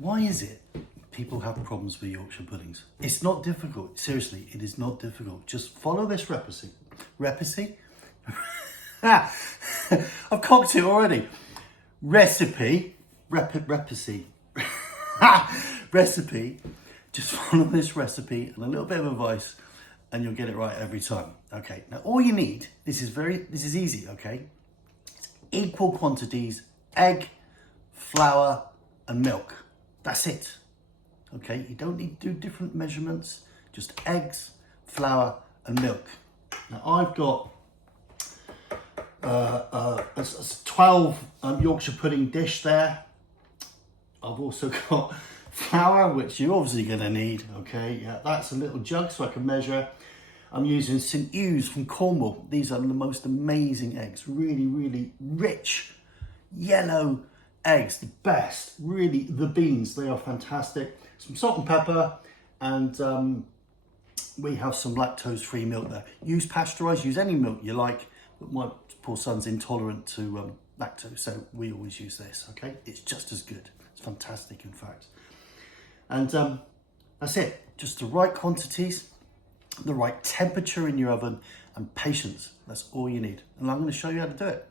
Why is it people have problems with Yorkshire puddings? It's not difficult. Seriously, it is not difficult. Just follow this recipe. Recipe? I've cocked it already. Recipe. Recipe. Recipe. Just follow this recipe and a little bit of advice and you'll get it right every time. Okay, now all you need, this is easy, okay? It's equal quantities, egg, flour, and milk. That's it. Okay, you don't need to do different measurements, just eggs, flour, and milk. Now I've got a 12 Yorkshire pudding dish there. I've also got flour, which you're obviously going to need. Okay, yeah, that's a little jug so I can measure. I'm using St. Hugh's from Cornwall. These are the most amazing eggs, really, really rich yellow eggs, the best. Really, the beans, they are fantastic. Some salt and pepper, and we have some lactose-free milk there. Use pasteurised, use any milk you like, but my poor son's intolerant to lactose, so we always use this, okay? It's just as good. It's fantastic, in fact. And that's it. Just the right quantities, the right temperature in your oven, and patience. That's all you need. And I'm going to show you how to do it.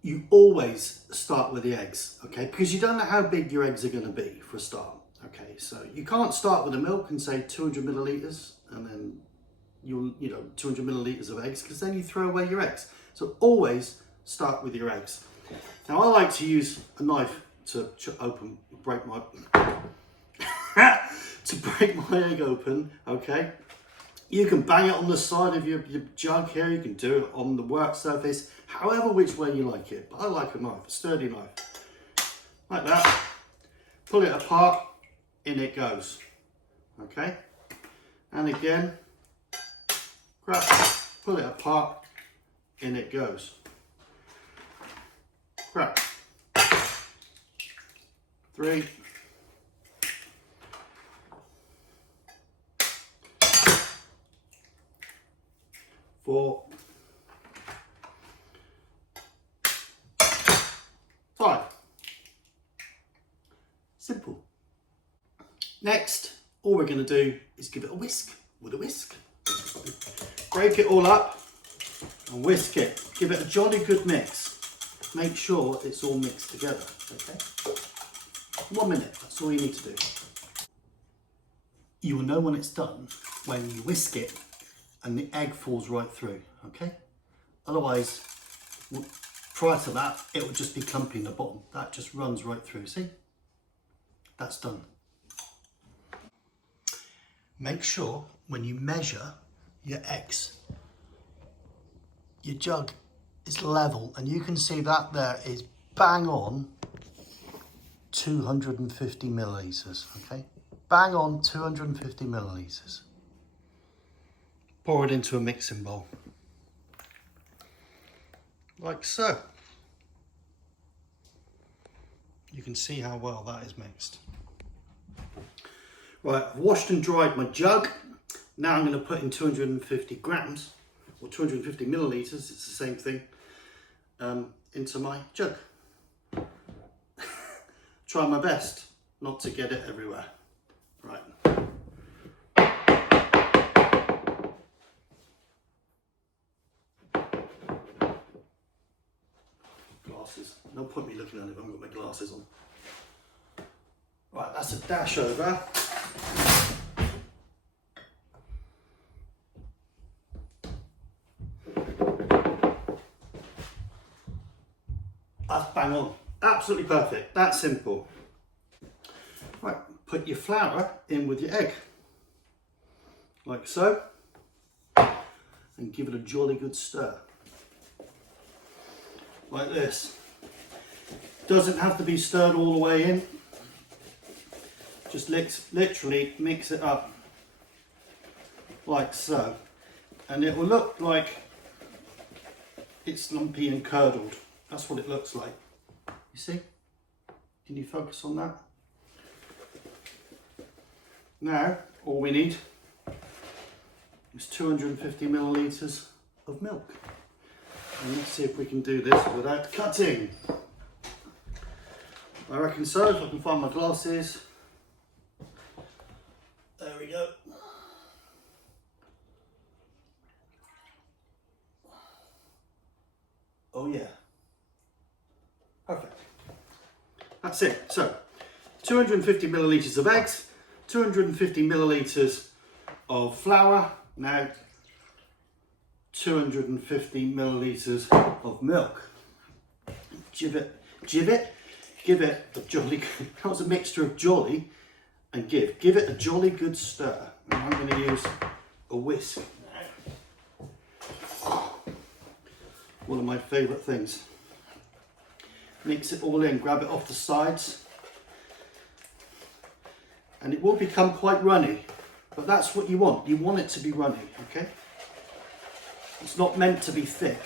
You always start with the eggs, okay? Because you don't know how big your eggs are going to be for a start, okay? So you can't start with the milk and say 200 millilitres and then 200 millilitres of eggs, because then you throw away your eggs. So always start with your eggs. Now I like to use a knife to break my egg open, okay? You can bang it on the side of your jug here. You can do it on the work surface, however which way you like it. But I like a knife, a sturdy knife. Like that. Pull it apart, in it goes. Okay? And again, grab, pull it apart, in it goes. Grab. 3. 4. 5. Simple. Next, all we're going to do is give it a whisk with a whisk. Break it all up and whisk it. Give it a jolly good mix. Make sure it's all mixed together, okay? 1 minute, that's all you need to do. You will know when it's done when you whisk it and the egg falls right through, okay? Otherwise, prior to that, it will just be clumpy in the bottom. That just runs right through, see? That's done. Make sure when you measure your eggs, your jug is level, and you can see that there is bang on 250 millilitres, okay? Bang on 250 millilitres. Pour it into a mixing bowl, like so. You can see how well that is mixed. Right, I've washed and dried my jug. Now I'm going to put in 250 grams, or 250 millilitres, it's the same thing, into my jug. Try my best not to get it everywhere. Right. Glasses. No point me looking at it if I haven't got my glasses on. Right, that's a dash over. That's bang on. Absolutely perfect. That's simple. Right, put your flour in with your egg. Like so. And give it a jolly good stir. Like this. Doesn't have to be stirred all the way in. Just literally mix it up. Like so. And it will look like it's lumpy and curdled. That's what it looks like. You see? Can you focus on that? Now, all we need is 250 millilitres of milk. And let's see if we can do this without cutting. I reckon so, if I can find my glasses. There we go. Oh yeah. Perfect. That's it. So, 250 millilitres of eggs, 250 millilitres of flour, now 250 millilitres of milk. Give it a jolly, that was a mixture of jolly and give it a jolly good stir. And I'm going to use a whisk. One of my favourite things. Mix it all in, grab it off the sides. And it will become quite runny, but that's what you want. You want it to be runny, okay? It's not meant to be thick.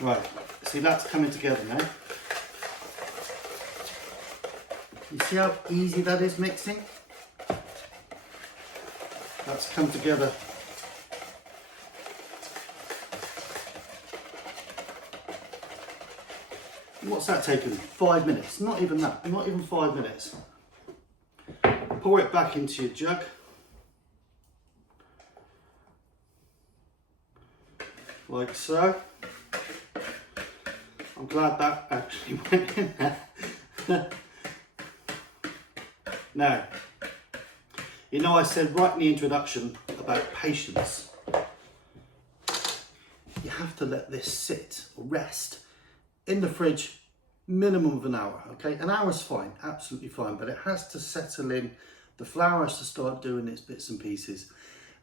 Right, see that's coming together now. You see how easy that is mixing? That's come together. What's that taken? 5 minutes. Not even that. Not even 5 minutes. Pour it back into your jug. Like so. I'm glad that actually went in there. Now, you know I said right in the introduction about patience. You have to let this sit or rest in the fridge minimum of an hour, okay? An hour's fine, absolutely fine, but it has to settle in. The flour has to start doing its bits and pieces.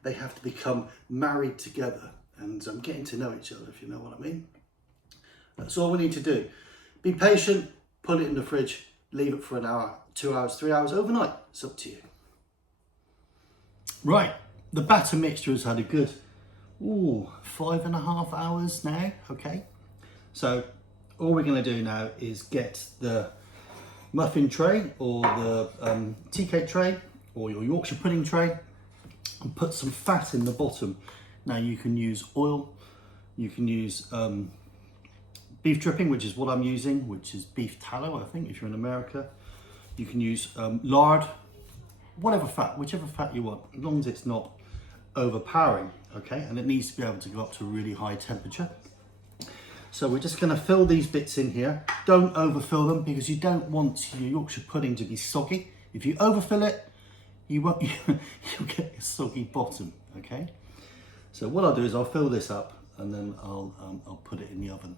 They have to become married together and getting to know each other, if you know what I mean. That's all we need to do. Be patient, put it in the fridge, leave it for an hour, 2 hours, 3 hours, overnight. It's up to you. Right, the batter mixture has had a good 5.5 hours now, okay? So all we're going to do now is get the muffin tray or the tea cake tray or your Yorkshire pudding tray and put some fat in the bottom. Now you can use oil, you can use beef dripping, which is what I'm using, which is beef tallow, I think, if you're in America. You can use lard, whatever fat, whichever fat you want, as long as it's not overpowering, okay? And it needs to be able to go up to a really high temperature. So we're just going to fill these bits in here. Don't overfill them because you don't want your Yorkshire pudding to be soggy. If you overfill it, you won't, you'll get a soggy bottom, okay? So what I'll do is I'll fill this up and then I'll put it in the oven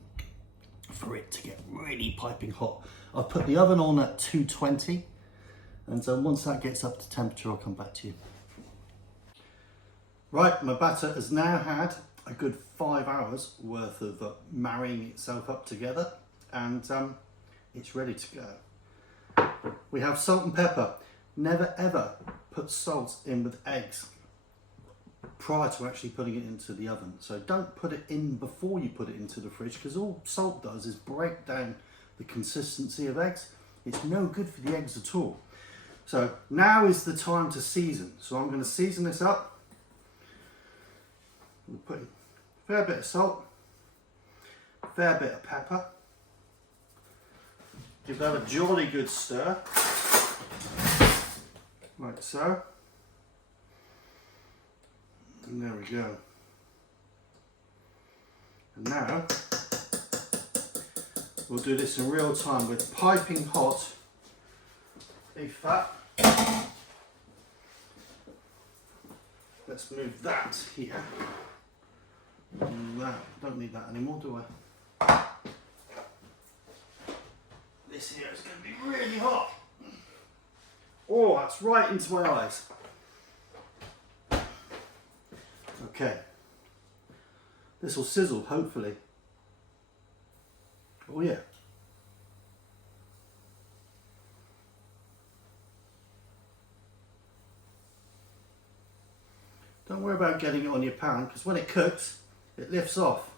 for it to get really piping hot. I'll put the oven on at 220 and so once that gets up to temperature, I'll come back to you. Right, my batter has now had a good 5 hours worth of marrying itself up together and it's ready to go. We have salt and pepper. Never ever put salt in with eggs prior to actually putting it into the oven. So don't put it in before you put it into the fridge because all salt does is break down the consistency of eggs. It's no good for the eggs at all. So now is the time to season. So I'm going to season this up. We'll put a fair bit of salt, a fair bit of pepper. Give that a jolly good stir, like so. And there we go. And now, we'll do this in real time with piping hot beef fat. Let's move that here. That. Don't need that anymore, do I? This here is going to be really hot. Oh, that's right into my eyes. Okay. This will sizzle, hopefully. Oh yeah. Don't worry about getting it on your pan because when it cooks, it lifts off.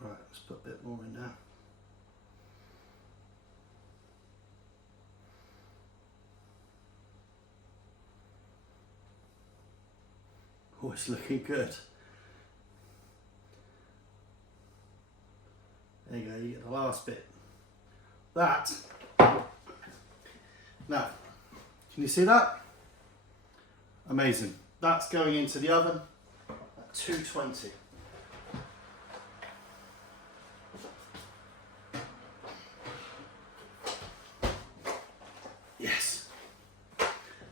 Right. let's put a bit more in there. Oh, it's looking good. There you go, you get the last bit. That. Now, can you see that? Amazing. That's going into the oven at 220. Yes.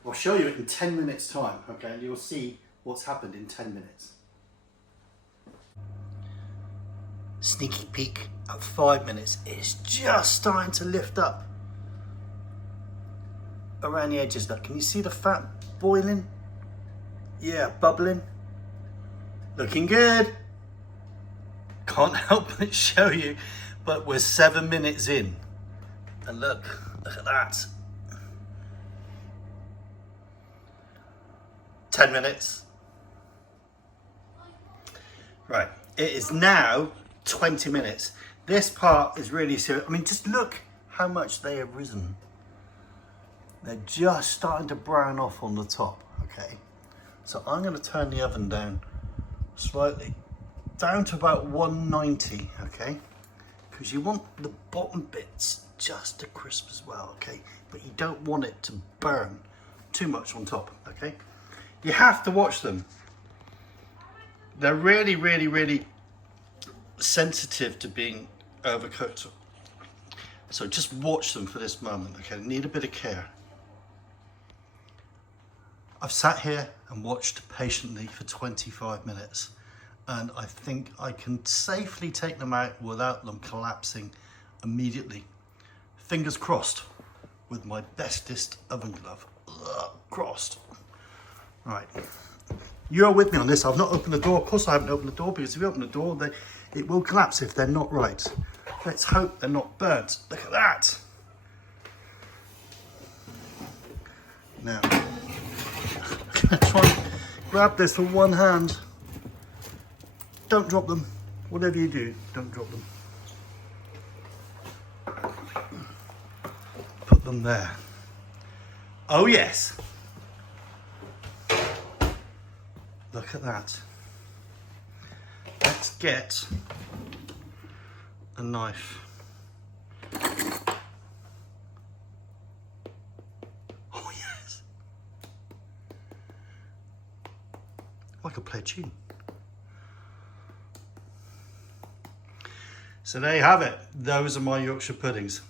I'll show you it in 10 minutes time, okay, and you'll see what's happened in 10 minutes. Sneaky peek at 5 minutes. It's just starting to lift up around the edges. Look, can you see the fat boiling? Yeah, bubbling. Looking good. Can't help but show you, but we're 7 minutes in. And look at that. 10 minutes. Right, it is now 20 minutes. This part is really serious. I mean, just look how much they have risen. They're just starting to brown off on the top, okay? So I'm gonna turn the oven down slightly, down to about 190, okay? Because you want the bottom bits just to crisp as well, okay? But you don't want it to burn too much on top, okay? You have to watch them. They're really, really, really sensitive to being overcooked. So just watch them for this moment, okay? Need a bit of care. I've sat here and watched patiently for 25 minutes, and I think I can safely take them out without them collapsing immediately. Fingers crossed with my bestest oven glove. Ugh, crossed. Right. You're with me on this. I've not opened the door. Of course I haven't opened the door, because if you open the door, it will collapse if they're not right. Let's hope they're not burnt. Look at that. Now, I'm going to try and grab this with one hand. Don't drop them. Whatever you do, don't drop them. Put them there. Oh yes. Look at that. Let's get a knife. Oh yes. I could play a tune. So there you have it. Those are my Yorkshire puddings.